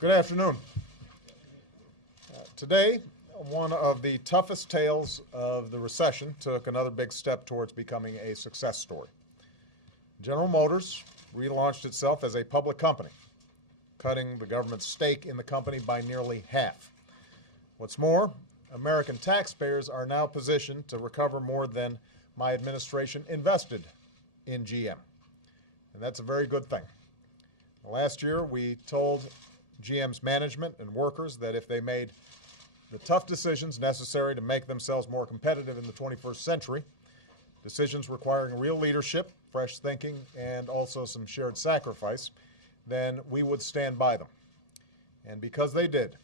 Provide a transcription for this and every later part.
Good afternoon. Today, one of the toughest tales of the recession took another big step towards becoming a success story. General Motors relaunched itself as a public company, cutting the government's stake in the company by nearly half. What's more, American taxpayers are now positioned to recover more than my administration invested in GM. And that's a very good thing. Last year, we told GM's management and workers that if they made the tough decisions necessary to make themselves more competitive in the 21st century, decisions requiring real leadership, fresh thinking, and also some shared sacrifice, then we would stand by them. And because they did,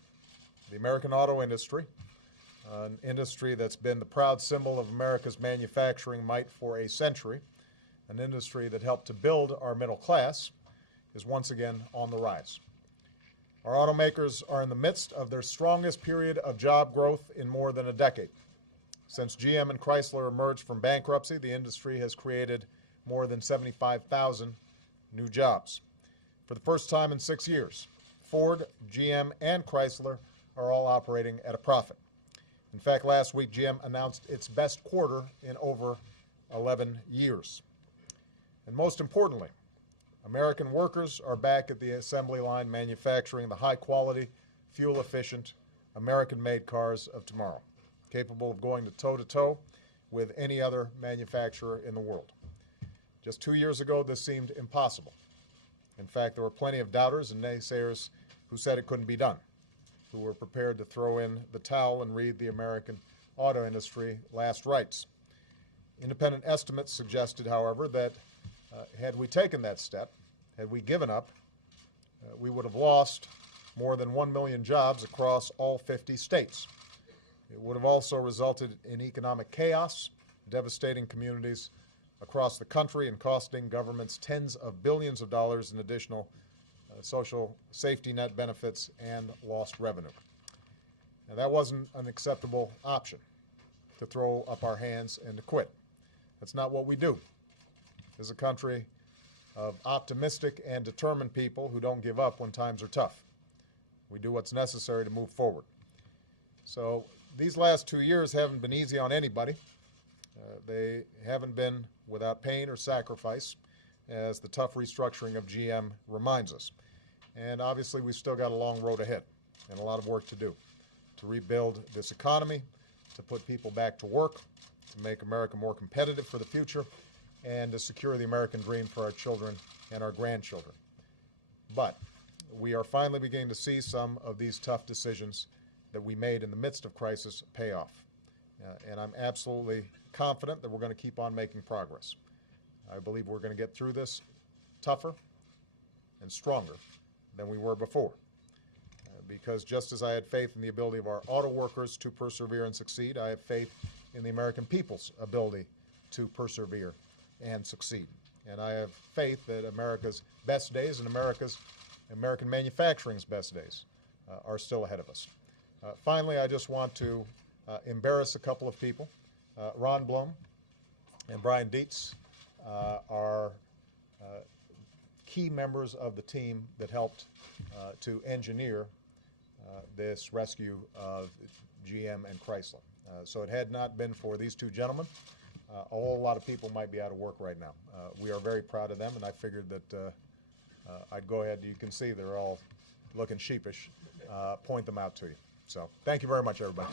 the American auto industry, an industry that's been the proud symbol of America's manufacturing might for a century, an industry that helped to build our middle class, is once again on the rise. Our automakers are in the midst of their strongest period of job growth in more than a decade. Since GM and Chrysler emerged from bankruptcy, the industry has created more than 75,000 new jobs. For the first time in 6 years, Ford, GM, and Chrysler are all operating at a profit. In fact, last week, GM announced its best quarter in over 11 years. And most importantly, American workers are back at the assembly line manufacturing the high-quality, fuel-efficient, American-made cars of tomorrow, capable of going toe-to-toe with any other manufacturer in the world. Just 2 years ago, this seemed impossible. In fact, there were plenty of doubters and naysayers who said it couldn't be done, who were prepared to throw in the towel and read the American auto industry last rites. Independent estimates suggested, however, that had we taken that step, had we given up, we would have lost more than 1 million jobs across all 50 states. It would have also resulted in economic chaos, devastating communities across the country, and costing governments tens of billions of dollars in additional social safety net benefits and lost revenue. Now, that wasn't an acceptable option, to throw up our hands and to quit. That's not what we do. This is a country of optimistic and determined people who don't give up when times are tough. We do what's necessary to move forward. So these last 2 years haven't been easy on anybody. They haven't been without pain or sacrifice, as the tough restructuring of GM reminds us. And obviously, we've still got a long road ahead and a lot of work to do to rebuild this economy, to put people back to work, to make America more competitive for the future, and to secure the American dream for our children and our grandchildren. But we are finally beginning to see some of these tough decisions that we made in the midst of crisis pay off. And I'm absolutely confident that we're going to keep on making progress. I believe we're going to get through this tougher and stronger than we were before. Because just as I had faith in the ability of our auto workers to persevere and succeed, I have faith in the American people's ability to persevere and succeed. And I have faith that America's best days and American manufacturing's best days are still ahead of us. Finally, I just want to embarrass a couple of people. Ron Blum and Brian Dietz are key members of the team that helped to engineer this rescue of GM and Chrysler. So it had not been for these two gentlemen, a whole lot of people might be out of work right now. We are very proud of them, and I figured that I'd go ahead. You can see they're all looking sheepish. Point them out to you. So thank you very much, everybody.